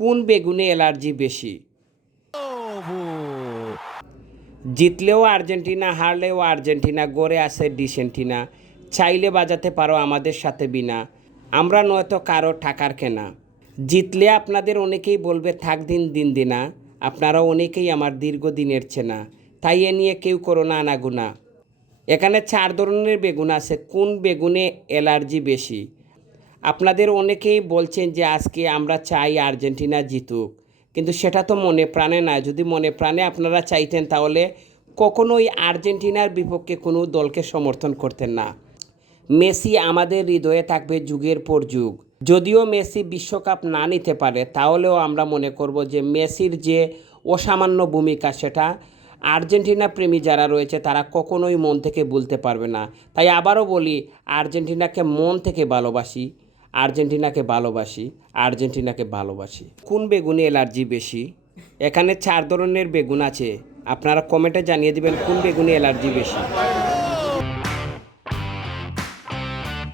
কোন বেগুনে অ্যালার্জি বেশি? জিতলেও আর্জেন্টিনা, হারলেও আর্জেন্টিনা, গড়ে আছে ডিসেন্টিনা। চাইলে বাজাতে পারো আমাদের সাথে বিনা, আমরা নয়তো কারো টাকার কেনা। জিতলে আপনাদের অনেকেই বলবে থাক দিন দিন দিনা, আপনারা অনেকেই আমার দীর্ঘদিনের চেনা। তাই এ নিয়ে কেউ করো না আনাগুনা। এখানে 4 ধরনের বেগুন আছে, কোন বেগুনে অ্যালার্জি বেশি? আপনাদের অনেকেই বলছেন যে আজকে আমরা চাই আর্জেন্টিনা জিতুক, কিন্তু সেটা তো মনে প্রাণে না। যদি মনে প্রাণে আপনারা চাইতেন তাহলে কখনোই আর্জেন্টিনার বিপক্ষে কোনো দলকে সমর্থন করতেন না। মেসি আমাদের হৃদয়ে থাকবে যুগের পর যুগ। যদিও মেসি বিশ্বকাপ না নিতে পারে, তাহলেও আমরা মনে করব যে মেসির যে অসামান্য ভূমিকা, সেটা আর্জেন্টিনা প্রেমী যারা রয়েছে তারা কখনোই মন থেকে ভুলতে পারবে না। তাই আবারও বলি, আর্জেন্টিনাকে মন থেকে ভালোবাসি, আর্জেন্টিনাকে ভালোবাসি, আর্জেন্টিনাকে ভালোবাসি। কোন বেগুনে অ্যালার্জি বেশি? এখানে 4 ধরনের বেগুন আছে, আপনারা কমেন্টে জানিয়ে দিবেন কোন বেগুনে অ্যালার্জি বেশি।